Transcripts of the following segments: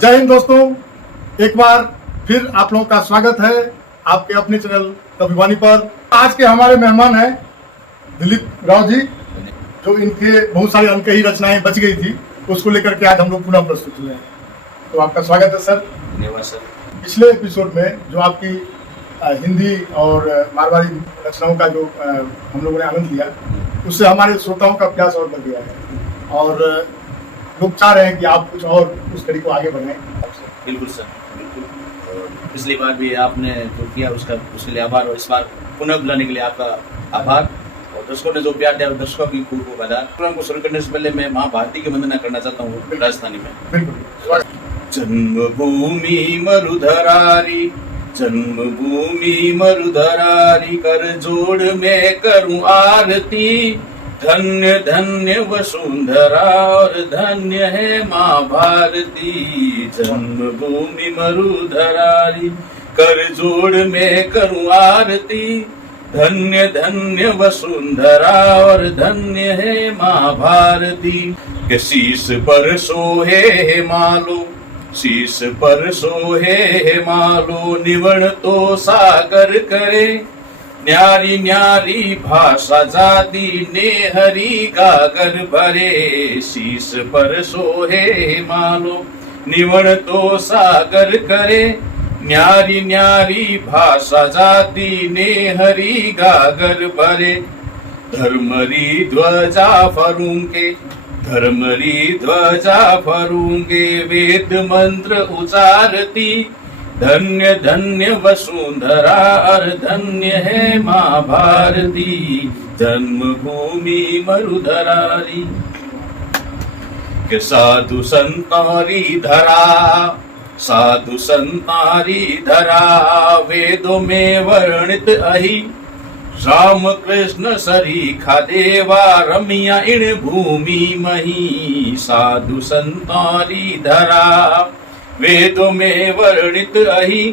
जय हिंद दोस्तों, एक बार फिर आप लोगों का स्वागत है आपके अपने चैनल कविवाणी पर। आज के हमारे मेहमान हैं दिलीप राव जी, जो इनके बहुत सारी अनकही रचनाएं बच गई थी, उसको लेकर के आज हम लोग पुनः प्रस्तुत हुए हैं। तो आपका स्वागत है सर। धन्यवाद सर। पिछले एपिसोड में जो आपकी हिंदी और मारवाड़ी रचनाओं का जो हम लोगों ने आनंद लिया, उससे हमारे श्रोताओं का प्यास और बढ़ गया है और लोग चाह रहे हैं कि आप कुछ और उस कड़ी को आगे बढ़ाएं। बिल्कुल सर, बिल्कुल। और पिछली बार भी आपने जो किया उसके लिए आभार, और इस बार पुनः बुलाने के लिए आपका आभार। और दर्शकों ने जो प्यार दिया, दर्शकों की खूब खूब आभार। प्रोग्राम को शुरू करने से पहले मैं माँ भारती की वंदना करना चाहता हूँ राजस्थानी में। बिल्कुल। जन्मभूमि मरुधरारी, जन्मभूमि मरुधरारी, कर जोड़ में करूं आरती। धन्य धन्य वसुंधरा और धन्य है माँ भारती। जन्मभूमि मरुधरारी, कर जोड़ में करूं आरती। धन्य धन्य वसुंधरा और धन्य है माँ भारती। के शीश पर सोहे मालो, शीश पर सोहे मालो, निवण तो सागर करे। न्यारी न्यारी भाषा जाती ने हरी गागर भरे। शीश पर सोहे मालो, निवण तो सागर करे। न्यारी न्यारी भाषा जाती ने हरी गागर भरे। धर्मरी ध्वजा फरूंगे, धर्मरी ध्वजा फरूंगे, वेद मंत्र उचारती। धन्य धन्य वसुंधरा और धन्य है माँ भारती। जन्मभूमि मरुधरारी, के साधु संतारी धरा, साधु संतारी धरा, वेदों में वर्णित अहि। राम कृष्ण सरीखा देवा, रमिया इन भूमि मही। साधु संतारी धरा, वेदों में वर्णित अहि।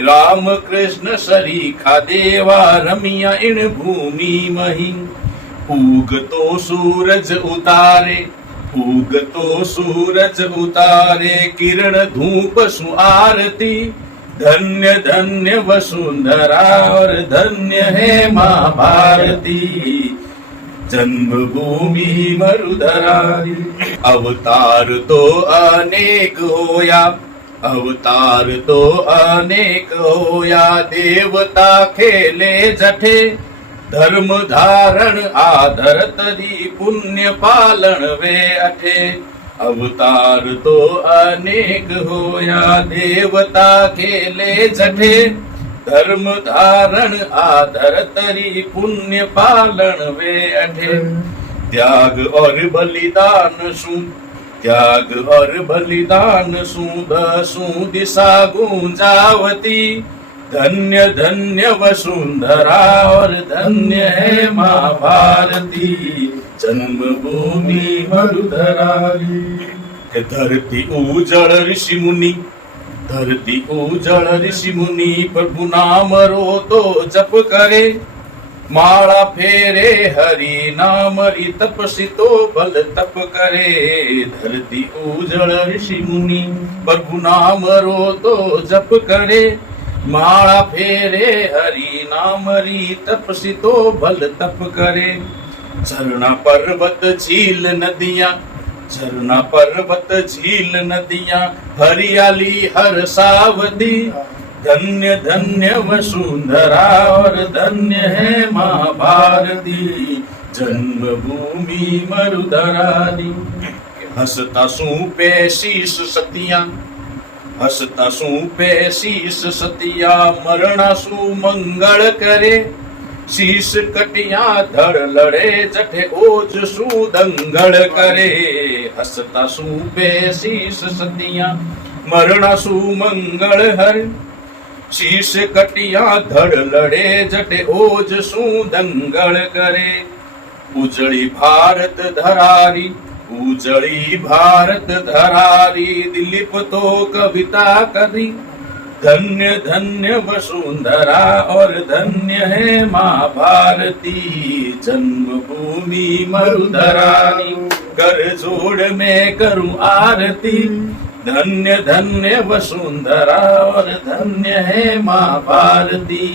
राम कृष्ण सरीखा देवा, रमिया इन भूमि मही। उग तो सूरज उतारे, उग तो सूरज उतारे, किरण धूप सु आरती। धन्य धन्य वसुंधरा और धन्य है माँ भारती। जन्मभूमि मरुधरारी, अवतार तो अनेक होया, अवतार तो अनेक होया, देवता खेले जठे। धर्म धारण आधर तरी, पुण्य पालन वे अठे। अवतार तो अनेक होया, देवता खेले जठे। धर्म धारण आधर तरी, पुण्य पालन वे अठे। त्याग और बलिदान सु, त्याग और बलिदान सु, दसु दिशा गूंजावती। धन्य धन्य वसुंधरा और धन्य है माँ भारती। जन्मभूमि मरुधरारी, धरती उजड़ ऋषि मुनि, धरती उजड़ ऋषि मुनि, प्रभु नाम रो तो जप करे। माला फेरे हरि नाम रि, तपसी तो बल तप करे। धरती उजड़ ऋषि मुनि, प्रभु नाम रो तो जप करे। माला फेरे हरि नाम रि, तपसी तो बल तप करे। झरना पर्वत झील नदियां, झरना पर्वत झील नदियां, हरियाली हर सावधी। धन्य धन्य वसुंधरा और धन्य है माँ भारती। जन्मभूमि मरुधरारी, हंसता सूपे शीश सतिया, हंसता सूपे शीश सतिया, मरना सु मंगल करे। शीश कटिया धड़ लड़े, जठे ओज सु दंगल करे। हंसता सूपे शीश सतिया, मरना सु मंगल हर। शीश कटिया धड़ लड़े, जटे ओज सु दंगल करे। उजड़ी भारत धरारी, उजड़ी भारत धरारी, दिलीप तो कविता करी। धन्य धन्य वसुंधरा और धन्य है माँ भारती। जन्मभूमि मरुधरारी, कर जोड़ में करूं आरती। धन्य धन्य वसुंधरा और धन्य है माँ भारती,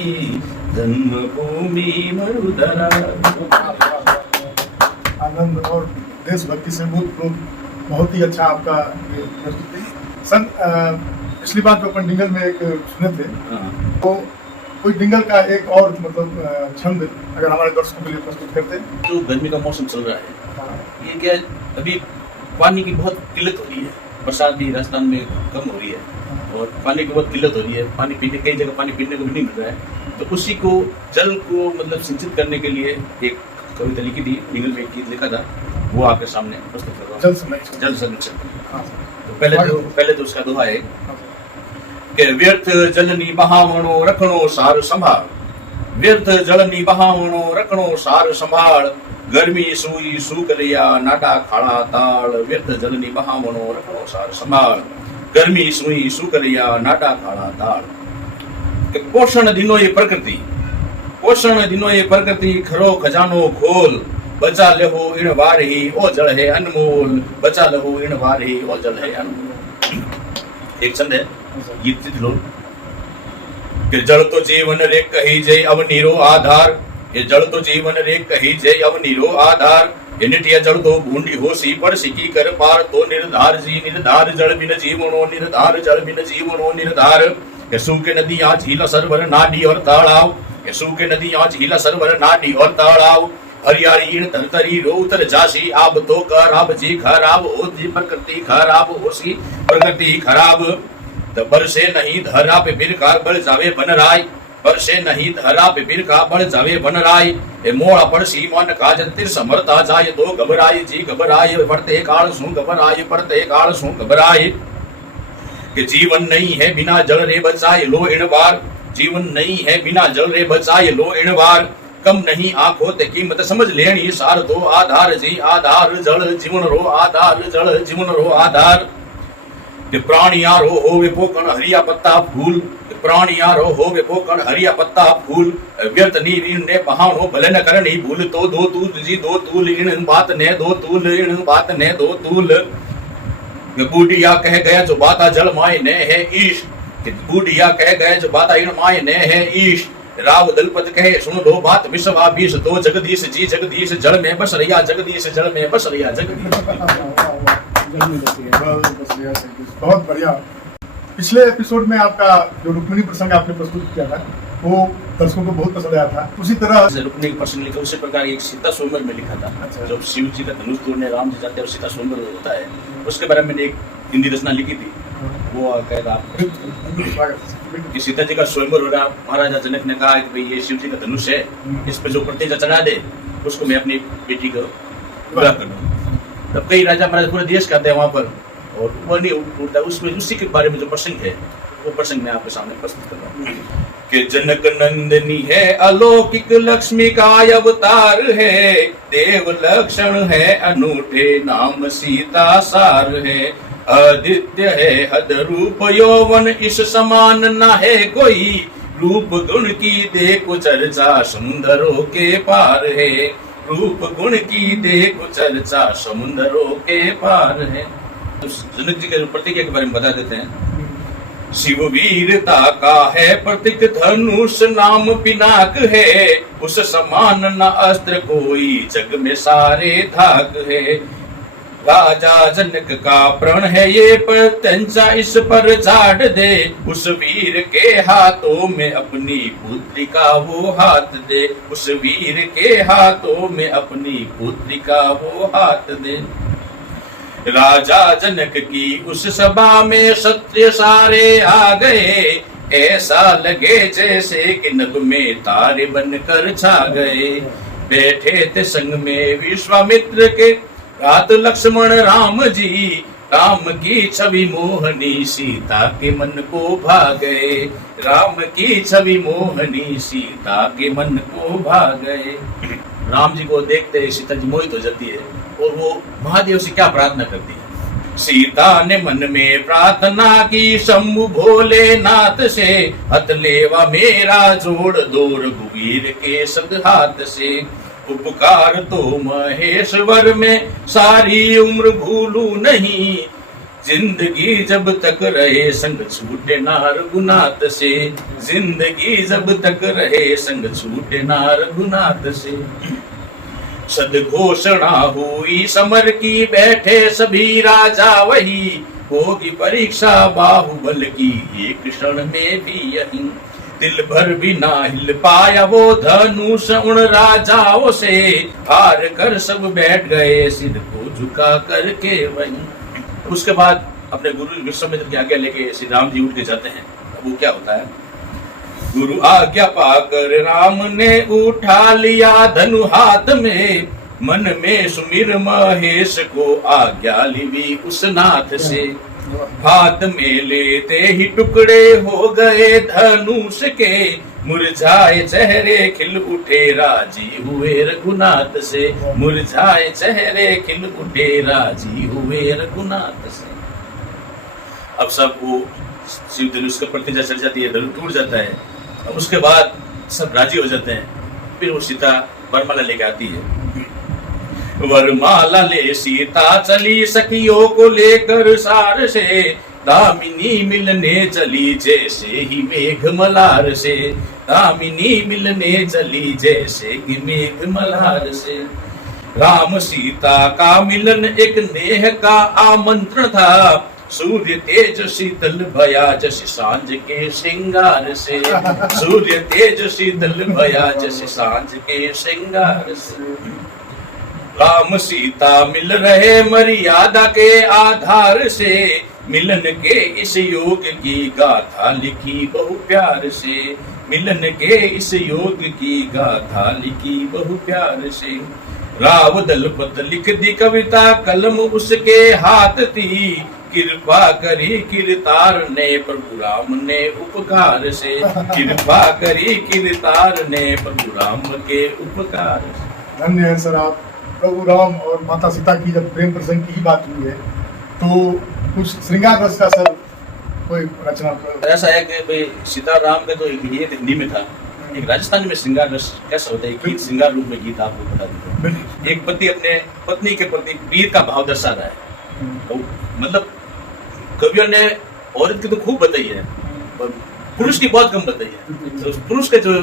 जन्मभूमि मरुधरा। आनंद और देशभक्ति से बहुत ही अच्छा आपका ये प्रस्तुति। सर पिछली बार जो अपन डिंगल में एक सुने थे, तो कोई डिंगल का एक और मतलब छंद अगर हमारे दर्शकों के लिए प्रस्तुत करते। जो गर्मी का मौसम चल रहा है, ये क्या अभी पानी की बहुत किल्लत हो रही है, बरसात भी राजस्थान में कम हो रही है और पानी की बहुत किल्लत हो रही है, पानी पीने कई जगह पानी पीने को भी नहीं मिल रहा है। तो उसी को जल को मतलब सिंचित करने के लिए एक कविता लिखी थी, डिंगल में एक गीत लिखा था, वो आपके सामने प्रस्तुत कर रहा हूँ। जल संरक्षण। तो पहले तो उसका दोहा है कि व्यर्थ जलनी बहावणो रखणो सार संभाळ, व्यर्थ जलनी बहावणो रखणो सार संभाळ, गर्मी सुई सूकरिया नाटा खाड़ा ताड़, व्यर्थ जलनी बहावणो रखणो सार संभाळ, गर्मी सुई सूकरिया नाटा खाड़ा ताड़। कि पोषण दिनो ये प्रकृति, पोषण दिनो ये प्रकृति, खरो खजानो खोल, बचा लेहो इण वार ही ओ जल है अनमोल, बचा लेहो इण वार ही ओ जल है अनमोल। एक छंद है गीत लो कि जल तो जीवन रे कही जय अवनीरो आधार, ये जल तो जीवन रे कही जय अवनीरो आधार, ये निटिया जल तो बूंदी होसी पर सिकी कर पार, तो निर्धार जी निर्धार जल बिन जीवनो, निर्धार जल बिन जीवनो निर्धार। ये सूखे नदियां झील सरोवर नाडी और तालाब, ये सूखे नदियां झील सरोवर नाडी और तालाब, हरियाली तरतरी रो उतर जासी, आब तो खराब जी खराब होती प्रकृति खराब होसी प्रकृति खराब। तो बरसे नहीं धरा पे बिरका बल जावे बनराय, बरसे नहीं धरा पे बिरका बल जावे बनराय, ए मोड़ा पड़सी मन काज तिर समरता जाय, तो घबराय जी घबराय पड़ते काल सु घबराय, पड़ते काल सु घबराय। कि जीवन नहीं है बिना जल रे बचाए लो इण बार, जीवन नहीं है बिना जल रे बचाए लो इण बार, कम नहीं आंखों ते कीमत समझ लेनी सार, दो आधार जी आधार जल जीवन रो आधार, जल जीवन रो आधार। कि प्राणिया रो होवे पोकण हरिया पत्ता फूल, प्राणिया रो होवे पोकण हरिया पत्ता फूल, व्यर्थ नीवीन ने बहावणो भले न करनी भूल, तो दो तूल जी दो तूल इन बात ने दो तूल, इन बात ने दो तूल। बूढ़िया कह गया जो बाता जल माय ने है ईश, बूढ़िया कह गया जो बाता इन माय ने है ईश, राव दलपत कहे सुन लो बात विश्वा बीस, तो जगदीश जी जगदीश जल में बस रहिया, जगदीश जल में बस रहिया जगदीश। बहुत बढ़िया। पिछले एपिसोड में आपका जो रुक्मिणी प्रसंग आपने प्रस्तुत किया था वो दर्शकों को बहुत पसंद आया था। उसी तरह रुक्मिणी प्रसंग लिखा, उसी प्रकार एक सीता स्वयंवर में लिखा था। अच्छा। जब शिव जी का धनुष तोड़ने राम जी जाते हैं और सीता स्वयंवर होता है, उसके बारे में मैंने एक हिंदी रचना लिखी थी। वो कहेगा कि सीता जी का स्वयंवर हो रहा, महाराजा जनक ने कहा कि भाई ये शिव जी का धनुष है, इस पे जो प्रतिजा चढ़ा दे उसको मैं अपनी बेटी को विवाह कर दूं। तब कई राजा महाराज पूरे देश के आते हैं वहां पर, और वो नहीं उठता। उसमें उसी के बारे में जो प्रसंग है वो प्रसंग मैं आपके सामने प्रस्तुत कर रहा हूँ। कि जनक नंदनी है अलौकिक लक्ष्मी का अवतार है, देव लक्षण है अनूठे नाम सीता सार है, आदित्य है हद रूप यौवन इस समान न है कोई, रूप गुण की देखो चर्चा समुंदरों के पार है, रूप गुण की देखो चर्चा समुंदरों के पार है। तो जनक जी के प्रतिज्ञा के बारे में बता देते हैं। शिव वीरता का है प्रतीक धनुष नाम पिनाक है, उस समान न अस्त्र कोई जग में सारे धाक है, राजा जनक का प्रण है ये प्रत्यंचा इस पर झाड़ दे, उस वीर के हाथों में अपनी पुत्री का वो हाथ दे, उस वीर के हाथों में अपनी पुत्री का वो हाथ दे। राजा जनक की उस सभा में सत्य सारे आ गए, ऐसा लगे जैसे कि नभ में तारे बनकर छा गए, बैठे थे संग में विश्वामित्र के रात लक्ष्मण राम जी, राम की छवि मोहनी सीता के मन को भा गए, राम की छवि मोहनी सीता के मन को भा गए। राम जी को देखते ही सीता जी मोहित हो जाती है और वो महादेव से क्या प्रार्थना करती है। सीता ने मन में प्रार्थना की शंभु भोलेनाथ से, हथ लेवा मेरा जोड़ दो रघुवीर के सद हाथ से, उपकार तो महेश्वर में सारी उम्र भूलू नहीं, जिंदगी जब तक रहे संग छूटे ना रघुनाथ से, जिंदगी जब तक रहे संग छूटे ना रघुनाथ से। सदघोषणा हुई समर की बैठे सभी राजा वही, होगी परीक्षा बाहुबल की एक क्षण में भी यही। दिल भर भी ना हिल पाया वो धनुष उन राजाओं से, हार कर सब बैठ गए सिर को झुका करके वहीं। उसके बाद अपने गुरु विश्वामित्र की आज्ञा लेके श्री राम जी उठ के जाते हैं। अब वो क्या होता है, गुरु आज्ञा पाकर राम ने उठा लिया धनु हाथ में, मन में सुमिर महेश को आज्ञा ली उस नाथ से। हाथ में लेते ही टुकड़े हो गए धनुष के, मुरझाए चेहरे खिल उठे राजी हुए रघुनाथ से, मुरझाए चेहरे खिल उठे राजी हुए रघुनाथ से। अब सब वो शिव धनुष का प्रतिजा चढ़ जाती है, धनुष टूट जाता है। अब उसके बाद सब राजी हो जाते हैं। फिर वो सीता वरमाला लेके आती है। वरमाला ले सीता चली सखियों को लेकर सार से, दामिनी मिलने चली जैसे ही मेघ मलार से, दामिनी मिलने चली जैसे कि मेघ मलार से। राम सीता का मिलन एक नेह का आमंत्रण था, सूर्य तेज शीतल भया जस सांझ के श्रृंगार से, सूर्य तेज शीतल भया जस सांझ के श्रृंगार से। राम सीता मिल रहे मर्यादा के आधार से, मिलन के इस योग की गाथा लिखी बहु प्यार से, मिलन के इस योग की गाथा लिखी बहु प्यार से। राव दलपत लिख दी कविता कलम उसके हाथ थी, कृपा करी किरतार ने प्रभु राम ने उपकार से, कृपा करी किरतार ने प्रभु राम के उपकार से। धन्य है सर आप। प्रभु राम और माता सीता की जब प्रेम प्रसंग की ही बात हुई है तो कुछ श्रृंगार रस का सर कोई रचना ऐसा है कि भाई सीता राम का तो एक गीत हिंदी में था, एक राजस्थान में श्रृंगार रस कैसा होता है, गीत श्रृंगार रूप में गीत आपको बता देता। एक पति अपने पत्नी के प्रति प्रीत का भाव दर्शा रहा है। तो मतलब कवियों ने औरत की तो खूब बताई है, पुरुष की बहुत कम बताई है। तो पुरुष के जो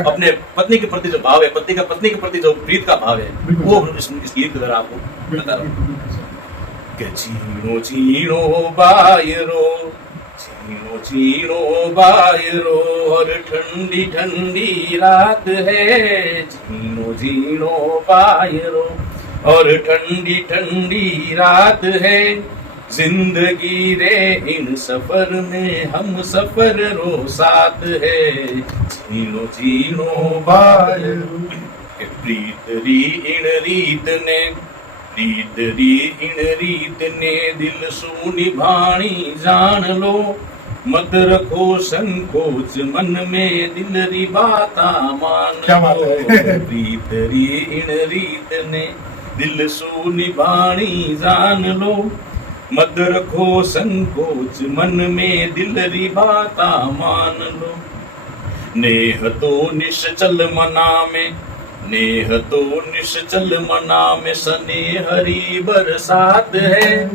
अपने पत्नी के प्रति जो भाव है, पत्नी का पत्नी के प्रति जो प्रीत का भाव है, वो इस गीत के द्वारा आपको बता रहा हूँ। चीनो चीनो बायरो, चीनो चीनो बायरो, और ठंडी ठंडी रात है, चीनो चीनो बायरो, और ठंडी ठंडी रात है। जिंदगी रे इन सफर में हम सफर रो साथ है, चीनो चीनो बायरो। प्रीत री इन रीत ने, प्रीत री इन रीत ने, दिल सू निभानी जान लो, मत रखो संकोच मन में, दिल री बाता मान लो। प्रीत री इन रीत ने, दिल सू निभानी जान लो, मत रखो संकोच मन में, दिल री बाता मान लो। नेह तो निश्चल मना में, नेह तो निश्चल मना में, सनेहरी बरसात है।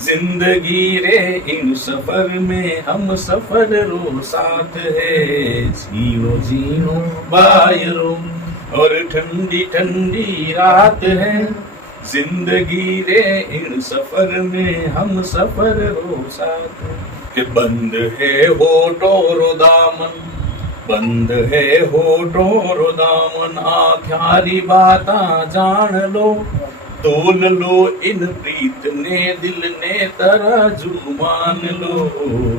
जिंदगी रे इन सफर में हम सफर रो साथ है, जीनो जीनो बायरो, और ठंडी ठंडी रात है। जिंदगी रे इन सफर में हम सफर रो साथ। बंद है होठों रो दामन, बंद है होठों रो दामन, आख्यारी बाता जान लो, तोल लो इन प्रीत ने, दिल ने तराजू मान लो।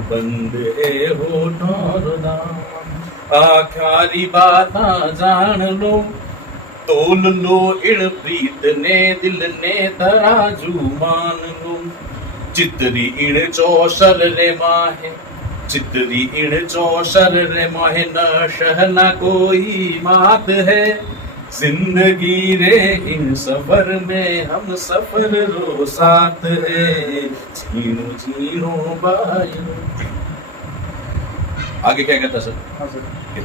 बंद है होठों रो दामन, आख्यारी बाता जान लो, तोल लो इन प्रीत ने, दिल ने तराजू मान लो। चितरी इन चौसर रे माहे, चितरी इन चौसर रे माहे, न शहना कोई मात है। जिंदगी रे इन सफर में हम सफर रो साथ है, जीनो जीनो बायरो। आगे क्या कहता सर?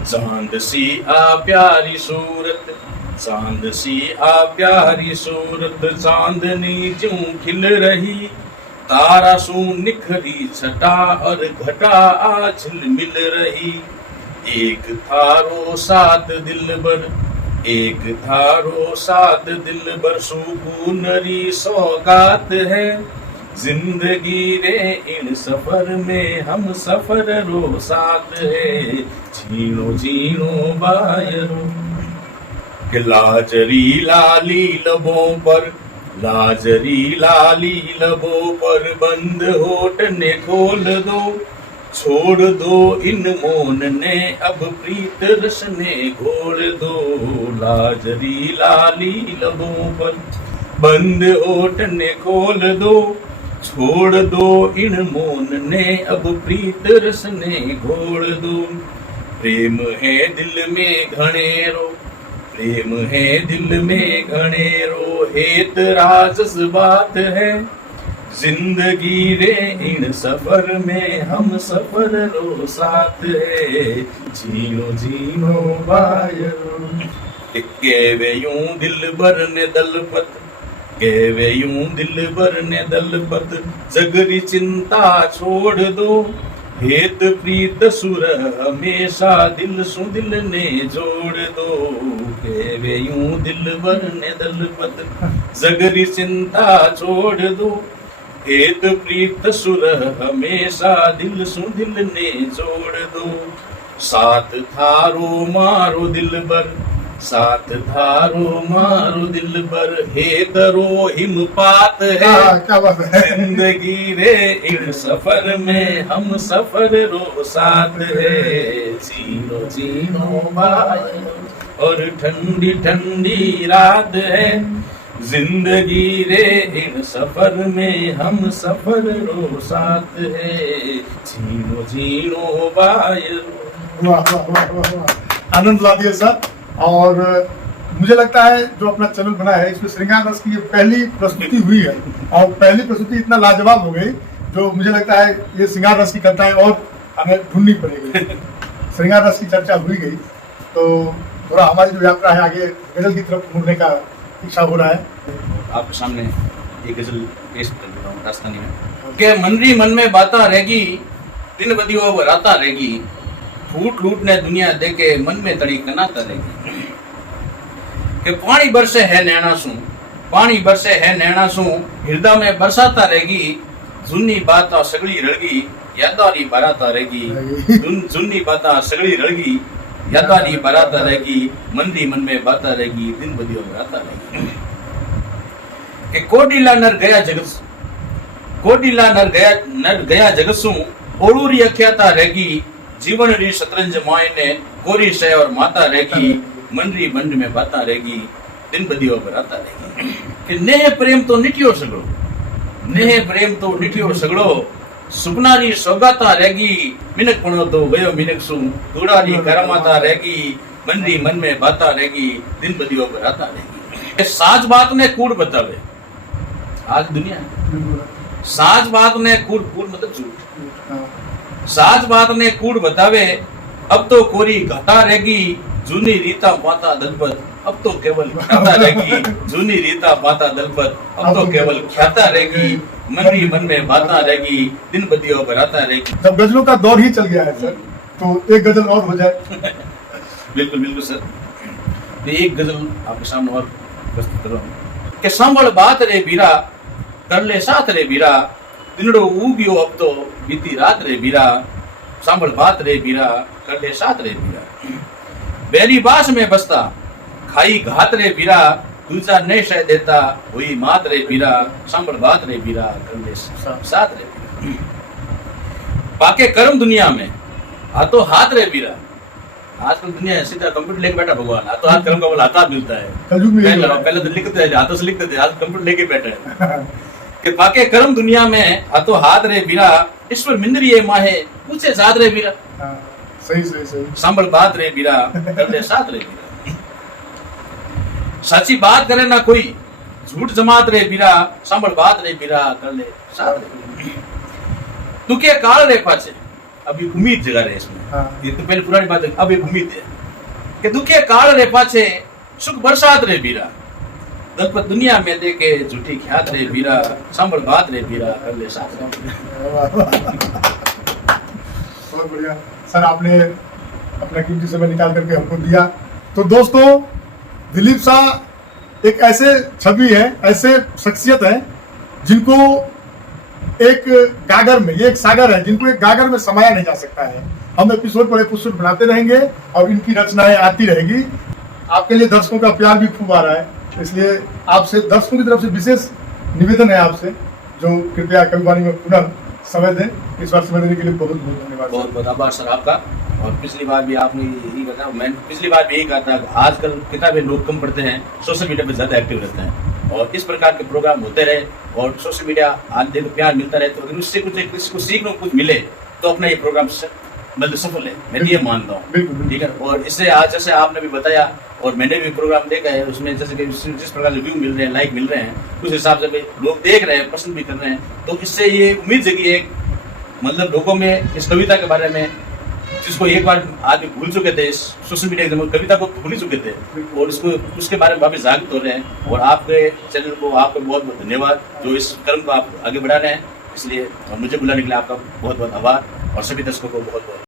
चांद सी आ प्यारी सूरत, चांद सी आ प्यारी सूरत, चांदनी क्यों खिल रही, तारा सू निखरी छटा और घटा आज मिल रही, एक थारो साथ दिलबर, एक थारो साथ दिलबर सुकूनरी सौगात है, जिंदगी रे इन सफर में हम सफर रो साथ है, झीणो झीणो बायरो के लाजरी लाली लबों पर, लाजरी लाली लबों पर बंद होठ ने खोल दो, छोड़ दो इन मौन ने अब प्रीत रस ने घोल दो, लाजरी लाली लबों पर बंद होठ ने खोल दो, छोड़ दो इन मौन ने अब प्रीत रस ने घोल दो, प्रेम है दिल में घनेरो, प्रेम है दिल में घनेरो, हेत राजस बात है, जिंदगी रे इन सफर में हम सफर रो साथ है, झीणो झीणो बायरो केवे यूं दिल भर ने दलपत, केवे यूं दिल भर ने दलपत, जगरी चिंता छोड़ दो, हेत प्रीत सुर हमेशा दिल सु दिल ने जोड़ दो, केवे यूं दिल भर ने दलपत, जगरी चिंता छोड़ दो, हेत प्रीत सुर हमेशा दिल सु दिल ने जोड़ दो, साथ थारो मारो दिलबर, साथ थारो मारो दिलबर, हेतरो हिमपात है, क्या बात है। जिंदगी रे इन सफर में हम सफर रो साथ है, झीणो झीणो बायरो और ठंडी ठंडी रात है, जिंदगी रे इन सफर में हम सफर रो साथ है, झीणो झीणो बायरो। वाह वाह वाह वाह वाह, आनंद ला दिया सर। और मुझे लगता है जो अपना चैनल बना है इसमें श्रृंगार रस की ये पहली प्रस्तुति हुई है, और पहली प्रस्तुति इतना लाजवाब हो गई जो मुझे लगता है ये श्रृंगार रस की कविताएं और हमें ढूंढनी पड़ेगी। श्रृंगार रस की चर्चा हुई गई तो थोड़ा हमारी जो यात्रा है आगे गजल की तरफ मुड़ने का इच्छा हो रहा है। आपके सामने एक गजल पेश कर रहा हूँ राजस्थानी में, के मनरी मन में बाता रहेगी, दिन बदियो राता रहेगी, फूट लूट ने दुनिया देखे मन में तड़ी कनाता रहेगी, के पानी बरसे है नैना सू, पानी बरसे है नैना सू, हृदय में बरसाता रहेगी, जुन्नी बाता सगड़ी रड़गी, यादारी बराता रहेगी, जुन्नी बाता सगड़ी रड़गी, यादारी बराता रहेगी, मनरी मन में बाता रहेगी, दिन बदियो राता रहेगी, के कोडिला नर गया जगत, कोडिला नर गया जगत सू, ओड़ूरी अख्याता रहेगी, जीवन री शतरंज माए ने कोरी शय और माता रहेगी, मनरी मन में बाता रहेगी, दिन बदियो बराता रहेगी, कि नेह प्रेम तो निटियो सगड़ो, नेह प्रेम तो निटियो सगड़ो, सुपनारी सौगाता रहेगी, मिनक पणो तो गयो मिनक सू, दूड़ारी करमाता रहेगी, मनरी मन में बाता रहेगी, दिन बदियो बराता रहेगी। साज बात ने कूड़ बतावे, आज दुनिया साज बात ने कूड़, कूड़ मतलब झूठ, साज बात ने कूड़ बतावे, अब तो कोरी घटा रहेगी, जूनी रीता माता दलपत, अब तो केवल ख्याता रहेगी, जूनी रीता माता दलपत, अब तो केवल ख्याता रहेगी, मनरी मन में बाता रहेगी, दिन बदियो बराता रहेगी। जब गजलों का दौर ही चल गया है सर तो एक गजल और हो जाए। बिल्कुल बिल्कुल सर, तो एक गजल आपके सामने और प्रस्तुत कर रहा हूँ, कि संभल बात रे बीरा, कर ले साथ रे बीरा, दिनड़ो उगियो अब तो बीती रात रे बीरा, सांभल बात रे बीरा, कर ले साथ रे बीरा, बेरी बास में बसता, खाई घात रे बीरा, दूजा ने शय देता, हुई मात रे बीरा, सांभल बात रे बीरा, कर ले साथ रे बीरा, पाके कर्म दुनिया में, हाथों हाथ रे बीरा, आजकल दुनिया सीधा कंप्यूटर लेके बैठा भगवान, हाथों हाथ कर्म का बोला हाथ मिलता है, पहले तो लिखते थे, हाथों से लिखते थे, आज कंप्यूटर लेके बैठे हैं। कि पाके कर्म दुनिया में, हाथों हाथ रे बीरा, ईश्वर मिंदरी माहे, पूछे साथ रे बीरा, सही सही सही, सांभल बात रे बीरा, कर ले साथ रे बीरा, साची बात करे ना कोई, झूठ जमात रे बीरा, सांभल बात रे बीरा, कर ले साथ रे बीरा, तू क्या काल रे पाछे, अभी उम्मीद जगा रहे इसमें, ये तो पहले पुरानी बात है, अब एक उम्मीद है, कि दुखे काल रे पाछे, सुख बरसात रे बीरा, दलपत दुनिया में देखे झूठी ख्यात रे बीरा सांभल बात रे बीरा कर ले साथ। बहुत बढ़िया सर, आपने अपना कीमती समय निकाल करके हमको दिया। तो दोस्तों, दिलीप शाह एक ऐसे छवि है, ऐसे शख्सियत है जिनको एक गागर में, ये एक सागर है जिनको एक गागर में समाया नहीं जा सकता है। हम एपिसोड पर एपिसोड बनाते रहेंगे और इनकी रचनाएं आती रहेगी। आपके लिए दर्शकों का प्यार भी खूब आ रहा है, इसलिए आपसे दर्शकों की तरफ से विशेष निवेदन है आपसे, जो कृपया कविवाणी में पुनः समय दें। इस बार समय देने के लिए बहुत बहुत धन्यवाद। बहुत बहुत आभार सर आपका। और पिछली बार भी आपने यही बताया, मैं पिछली बार भी यही कहा था, आजकल किताबें लोग कम पढ़ते हैं, सोशल मीडिया पे ज्यादा एक्टिव रहते हैं, और इस प्रकार के प्रोग्राम होते रहे और सोशल मीडिया आदमी को प्यार मिलता रहे, तो अगर उससे कुछ किसी को सीखने को कुछ मिले तो अपना ये प्रोग्राम मतलब सफल है, मैं ये मानता हूँ। बिल्कुल। ठीक है, और इससे आज जैसे आपने भी बताया और मैंने भी प्रोग्राम देखा है, उसमें जैसे कि जिस प्रकार से व्यू मिल रहे हैं, लाइक मिल रहे हैं, उस हिसाब से भी लोग देख रहे हैं, पसंद भी कर रहे हैं, तो इससे ये उम्मीद जगी एक मतलब लोगों में इस कविता के बारे में, जिसको एक बार आदमी भूल चुके थे, सोशल मीडिया के जरिए कविता को भूल ही चुके थे, और इसको उसके बारे में वापस जागृत हो रहे हैं। और आपके चैनल को आपको बहुत बहुत धन्यवाद, जो इस कर्म को आप आगे बढ़ा रहे हैं। इसलिए और मुझे बुलाने के लिए आपका बहुत बहुत आभार, और सभी दर्शकों को बहुत बहुत